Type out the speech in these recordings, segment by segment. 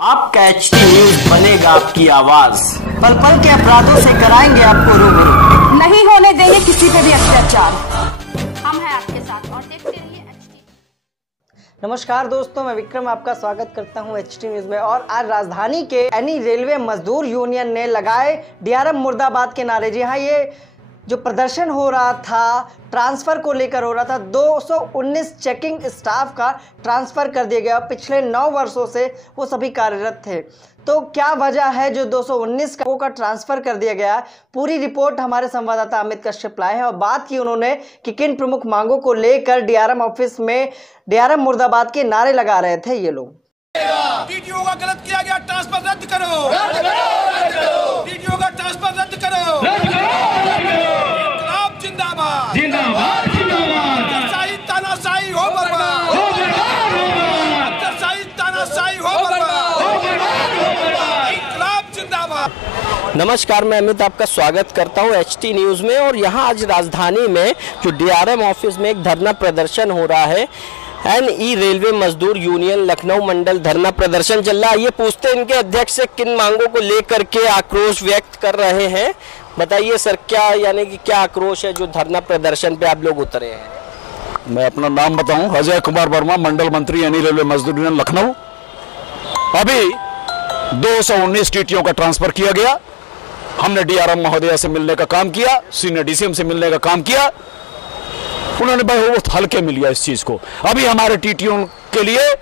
आपका HT news बनेगा आपकी आवाज। पल पल के अपराधों से कराएंगे आपको रूबरू। नहीं होने देंगे किसी पे भी अत्याचार। हम हैं आपके साथ और देखते रहिए एचटी। नमस्कार दोस्तों, मैं विक्रम आपका स्वागत करता हूं एचटी न्यूज में। और आज राजधानी के एनी रेलवे मजदूर यूनियन ने लगाए डीआरएम मुर्दाबाद के नारे। जी हाँ, ये जो प्रदर्शन हो रहा था ट्रांसफ़र को लेकर हो रहा था। 219 चेकिंग स्टाफ का ट्रांसफ़र कर दिया गया। पिछले 9 वर्षों से वो सभी कार्यरत थे। तो क्या वजह है जो 219 का ट्रांसफ़र कर दिया गया? पूरी रिपोर्ट हमारे संवाददाता अमित कश्यप लाए हैं और बात की उन्होंने कि किन प्रमुख मांगों को लेकर डीआरएम ऑफिस में डीआरएम मुर्दाबाद के नारे लगा रहे थे ये लोग। टीटीओ का गलत किया गया ट्रांसफर रद्द करो, टीटीओ का ट्रांसफर रद्द करो, इंकलाब जिंदाबाद, जिंदाबाद जिंदाबाद, अत्याचारी तानाशाही हो बर्बाद, अत्याचारी तानाशाही हो बर्बाद, इंकलाब जिंदाबाद। नमस्कार, मैं अमित आपका स्वागत करता हूं एचटी न्यूज में। और यहां आज राजधानी में जो डीआरएम ऑफिस में एक धरना प्रदर्शन हो रहा है। एनई रेलवे मजदूर यूनियन लखनऊ मंडल धरना प्रदर्शन चल रहा है। ये पूछते हैं इनके अध्यक्ष से किन मांगों को लेकर के आक्रोश व्यक्त कर रहे हैं। बताइए सर, क्या यानी कि क्या आक्रोश है जो धरना प्रदर्शन पे आप लोग उतरे हैं? मैं अपना नाम बताऊं, अजय कुमार वर्मा, मंडल मंत्री एनई रेलवे मजदूर यूनियन लखनऊ। अभी 219 टीटीओ का ट्रांसफर किया गया। हमने डीआरएम महोदया से मिलने का काम किया, सीनियर डीसीएम से मिलने का काम किया। उन्होंने बहुत हल्के में लिया इस चीज को। अभी हमारे टीटीओ के लिए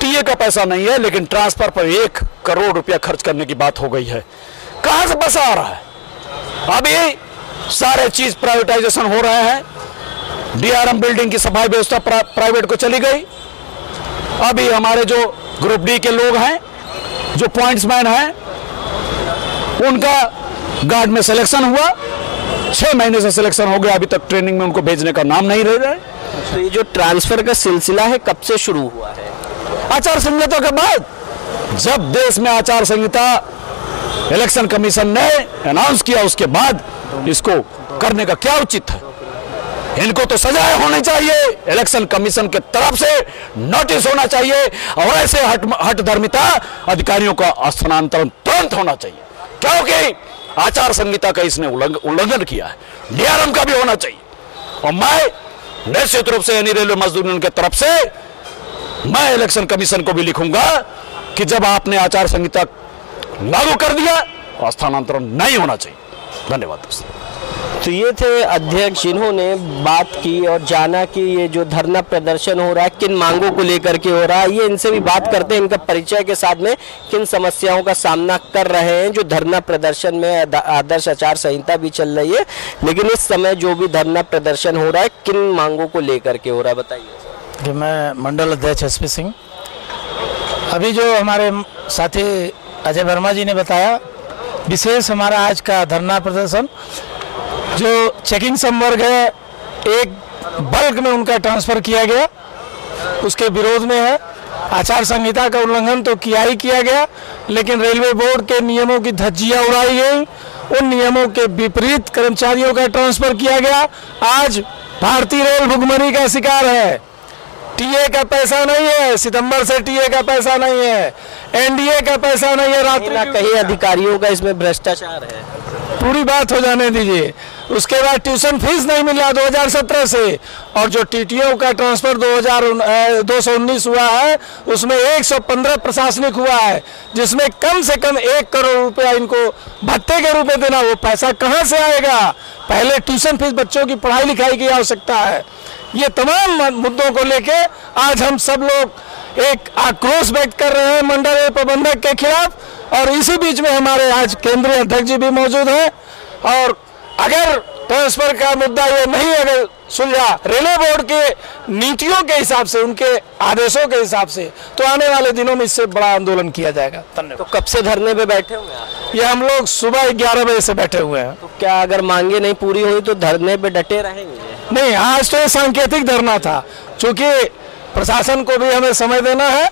टीए का पैसा नहीं है, लेकिन ट्रांसफर पर 1 करोड़ रुपया खर्च करने की बात हो गई है। कहां से पैसा आ रहा है? अभी सारे चीज प्राइवेटाइजेशन हो रहे हैं। डीआरएम बिल्डिंग की सफाई व्यवस्था प्राइवेट को चली गई। अभी हमारे जो ग्रुप डी के लोग हैं, जो पॉइंट्समैन हैं, उनका गार्ड में सिलेक्शन हुआ। 6 महीने से सिलेक्शन हो गया, अभी तक ट्रेनिंग में उनको भेजने का नाम नहीं ले रहे। तो ये जो ट्रांसफर का सिलसिला है कब से शुरू हुआ है? आचार संहिता के बाद। जब देश में आचार संहिता इलेक्शन कमीशन ने अनाउंस किया, उसके बाद इसको करने का क्या उचित है? इनको तो सजाएं होनी चाहिए। इलेक्शन कमीशन के तरफ से नोटिस होना चाहिए और ऐसे हठधर्मिता अधिकारियों का स्थानांतरण तुरंत होना चाहिए, क्योंकि आचार संहिता का इसने उल्लंघन किया है। डीआरएम का भी होना चाहिए। और मैं निश्चित रूप से एनई रेलवे मजदूर यूनियन की तरफ से मैं इलेक्शन कमीशन को भी लिखूंगा कि जब आपने आचार संहिता लागू कर दिया, स्थानांतरण नहीं होना चाहिए। धन्यवाद दोस्तों। तो ये थे अध्यक्ष जिन्होंने बात की और जाना कि ये जो धरना प्रदर्शन हो रहा है किन मांगों को लेकर के हो रहा है। ये इनसे भी बात करते हैं, इनका परिचय के साथ में किन समस्याओं का सामना कर रहे हैं। जो धरना प्रदर्शन में आदर्श आचार संहिता भी चल रही है, लेकिन इस समय जो भी धरना प्रदर्शन हो रहा है किन मांगों को लेकर के हो रहा है, बताइए। मैं मंडल अध्यक्ष एसपी सिंह। अभी जो हमारे साथी अजय वर्मा जी ने बताया, विशेष हमारा आज का धरना प्रदर्शन जो चेकिंग संवर्ग है, एक बल्क में उनका ट्रांसफ़र किया गया, उसके विरोध में है। आचार संहिता का उल्लंघन तो किया ही किया गया, लेकिन रेलवे बोर्ड के नियमों की धज्जियां उड़ाई गई। उन नियमों के विपरीत कर्मचारियों का ट्रांसफ़र किया गया। आज भारतीय रेल भुखमरी का शिकार है। टीए का पैसा नहीं है, सितंबर से टीए का पैसा नहीं है, एनडीए का पैसा नहीं है। रात्रि कहीं अधिकारियों का इसमें भ्रष्टाचार है। पूरी बात हो जाने दीजिए। उसके बाद ट्यूशन फीस नहीं मिला 2017 से, और जो टीटीओ का ट्रांसफर 219 हुआ है, उसमें 115 प्रशासनिक हुआ है, जिसमें कम से कम 1 करोड़ रुपया इनको भत्ते के रूप में देना। वो पैसा कहां से आएगा? पहले ट्यूशन फीस, बच्चों की पढ़ाई लिखाई की आवश्यकता है। ये तमाम मुद्दों को लेके आज हम सब लोग एक आक्रोश व्यक्त कर रहे हैं मंडल प्रबंधक के खिलाफ। और इसी बीच में हमारे आज केंद्रीय अध्यक्ष जी भी मौजूद हैं। और अगर ट्रांसफर का मुद्दा ये नहीं अगर सुलझा रेलवे बोर्ड के नीतियों के हिसाब से, उनके आदेशों के हिसाब से, तो आने वाले दिनों में इससे बड़ा आंदोलन किया जाएगा। धन्यवाद। तो कब से धरने पे बैठे हुए हैं? ये हम लोग सुबह 11 बजे से बैठे हुए हैं। तो क्या अगर मांगे नहीं पूरी हुई तो धरने पे डटे रहेंगे? नहीं, आज तो ये सांकेतिक धरना था, क्योंकि प्रशासन को भी हमें समय देना है।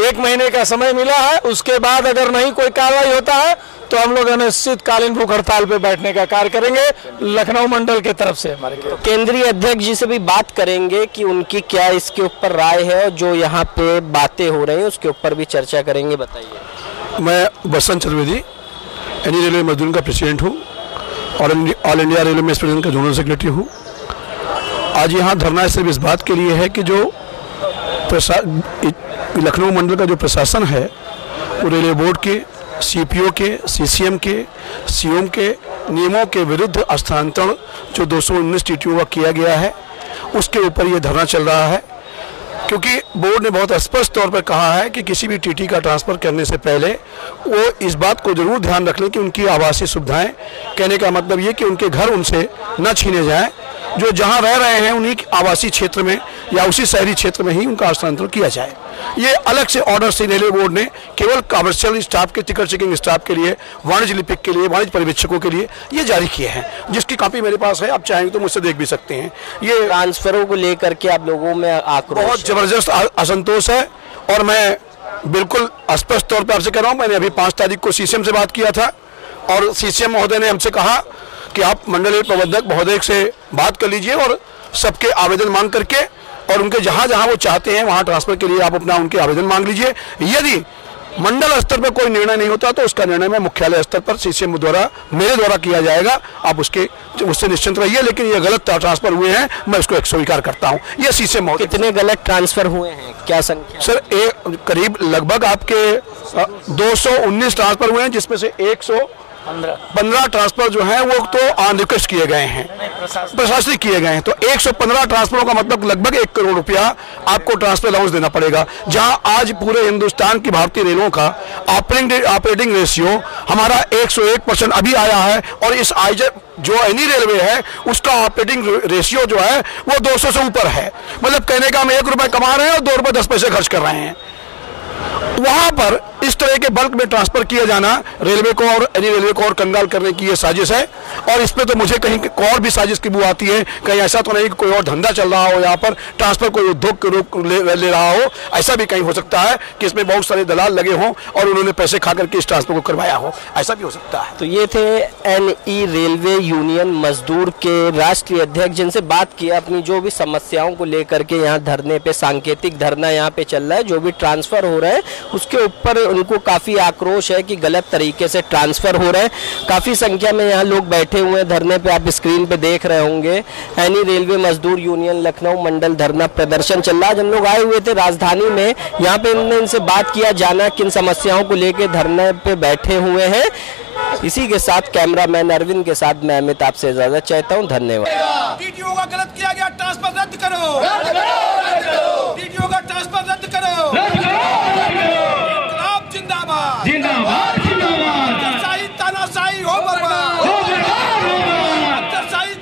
1 महीने का समय मिला है, उसके बाद अगर नहीं कोई कार्रवाई होता है तो हम लोग अनिश्चितकालीन भूख हड़ताल पे बैठने का कार्य करेंगे लखनऊ मंडल की तरफ से। हमारे केंद्रीय अध्यक्ष जी से भी बात करेंगे कि उनकी क्या इसके ऊपर राय है और जो यहाँ पे बातें हो रही हैं उसके ऊपर भी चर्चा करेंगे। बताइए। मैं बसंत चतुर्वेदी एनी रेलवे मजदूर का प्रेसिडेंट हूँ और all India railway mess president का जनरल सेक्रेटरी हूँ। आज यहाँ धरना सिर्फ इस बात के लिए है कि जो लखनऊ मंडल का जो प्रशासन है वो रेलवे बोर्ड के, सीपीओ के, सीसीएम के, सीओम के नियमों के विरुद्ध स्थानांतरण जो 219 टीटीओ का किया गया है उसके ऊपर ये धरना चल रहा है। क्योंकि बोर्ड ने बहुत स्पष्ट तौर पर कहा है कि किसी भी टीटी का ट्रांसफ़र करने से पहले वो इस बात को जरूर ध्यान रख लें कि उनकी आवासीय सुविधाएं, कहने का मतलब ये कि उनके घर उनसे न छीने जाएं, जो जहां रह रहे हैं उन्हीं आवासीय क्षेत्र में या उसी शहरी क्षेत्र में ही उनका हस्तांतरण किया जाए। ये अलग से ऑर्डर से रेलवे बोर्ड ने केवल कमर्शियल स्टाफ के, टिकट चेकिंग स्टाफ के लिए, वाणिज्य लिपिक के लिए, वाणिज्य पर्यवेक्षकों के लिए ये जारी किए हैं, जिसकी कॉपी मेरे पास है, आप चाहेंगे तो मुझसे देख भी सकते हैं। ये ट्रांसफरों को लेकर के आप लोगों में आक्रोश, बहुत जबरदस्त असंतोष है और मैं बिल्कुल स्पष्ट तौर पर आपसे कह रहा हूँ। मैंने अभी 5 तारीख को सीसीएम से बात किया था और सीसीएम महोदय ने हमसे कहा कि आप मंडल प्रबंधक महोदय से बात कर लीजिए और सबके आवेदन मांग करके और उनके जहां जहां वो चाहते हैं वहां ट्रांसफर के लिए आप अपना उनके आवेदन मांग लीजिए। यदि मंडल स्तर पर कोई निर्णय नहीं होता तो उसका निर्णय में मुख्यालय स्तर पर सीसीएम द्वारा, मेरे द्वारा किया जाएगा। आप उससे निश्चिंत रहिए। लेकिन ये गलत ट्रांसफर हुए हैं, मैं उसको स्वीकार करता हूँ। ये सीसीएम। कितने गलत ट्रांसफर हुए हैं, क्या संख्या? सर करीब लगभग आपके 219 ट्रांसफर हुए हैं, जिसमें से 115 ट्रांसफर जो हैं वो तो ऑन रिक्वेस्ट किए गए हैं, प्रशासनिक किए गए हैं। तो 115 ट्रांसफरों का मतलब लगभग 1 करोड़ रुपया आपको ट्रांसफर अलाउंस देना पड़ेगा। जहां आज पूरे हिंदुस्तान की भारतीय रेलों का ऑपरेटिंग रेशियो हमारा 101% अभी आया है और इस जो एनी रेलवे है उसका ऑपरेटिंग रेशियो जो है वो 200 से ऊपर है। मतलब कहने का हम 1 रुपये कमा रहे हैं और 2 रुपये 10 पैसे खर्च कर रहे हैं। वहां पर इस तरह के बल्क में ट्रांसफर किया जाना रेलवे को और एनी रेलवे को और कंगाल करने की ये साजिश है। और इस पे तो मुझे कहीं और भी साजिश की बू आती है। कहीं ऐसा तो नहीं कि कोई और धंधा चल रहा हो, यहाँ पर ट्रांसफर कोई उद्योग के रूप ले रहा हो। ऐसा भी कहीं हो सकता है कि इसमें बहुत सारे दलाल लगे हों और उन्होंने पैसे खा करके इस ट्रांसफर को करवाया हो, ऐसा भी हो सकता है। तो ये थे एनई रेलवे यूनियन मजदूर के राष्ट्रीय अध्यक्ष, जिनसे बात किया अपनी जो भी समस्याओं को लेकर के यहाँ धरने पे, सांकेतिक धरना यहाँ पे चल रहा है। जो भी ट्रांसफर हो रहा है उसके ऊपर उनको काफ़ी आक्रोश है कि गलत तरीके से ट्रांसफ़र हो रहे हैं। काफ़ी संख्या में यहाँ लोग बैठे हुए हैं धरने पे, आप स्क्रीन पे देख रहे होंगे। एनी रेलवे मजदूर यूनियन लखनऊ मंडल धरना प्रदर्शन चल रहा है। हम लोग आए हुए थे राजधानी में, यहाँ पे इनसे बात किया जाना किन समस्याओं को लेकर धरने पे बैठे हुए हैं। इसी के साथ कैमरामैन अरविंद के साथ मैं अमित आपसे इजाजत चाहता हूँ। धन्यवाद। टीटीओ का गलत किया गया ट्रांसफर रद्द करो, टीटीओ का ट्रांसफर रद्द करो। इंकलाब जिंदाबाद, जिंदाबाद, जिंदाबाद। तानाशाही हो बर्बाद,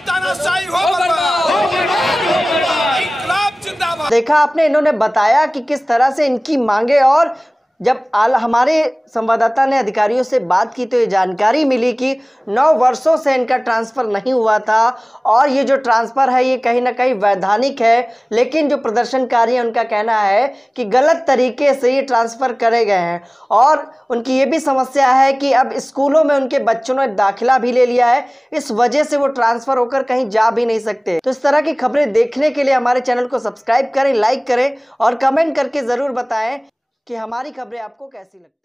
तानाशाही हो बर्बाद। इंकलाब जिंदाबाद। देखा आपने, इन्होंने बताया कि किस तरह से इनकी मांगे, और जब हमारे संवाददाता ने अधिकारियों से बात की तो ये जानकारी मिली कि 9 वर्षों से इनका ट्रांसफ़र नहीं हुआ था और ये जो ट्रांसफ़र है ये कहीं ना कहीं वैधानिक है। लेकिन जो प्रदर्शनकारी हैं उनका कहना है कि गलत तरीके से ये ट्रांसफ़र करे गए हैं और उनकी ये भी समस्या है कि अब स्कूलों में उनके बच्चों ने दाखिला भी ले लिया है, इस वजह से वो ट्रांसफ़र होकर कहीं जा भी नहीं सकते। तो इस तरह की खबरें देखने के लिए हमारे चैनल को सब्सक्राइब करें, लाइक करें और कमेंट करके ज़रूर बताएं कि हमारी खबरें आपको कैसी लगती हैं।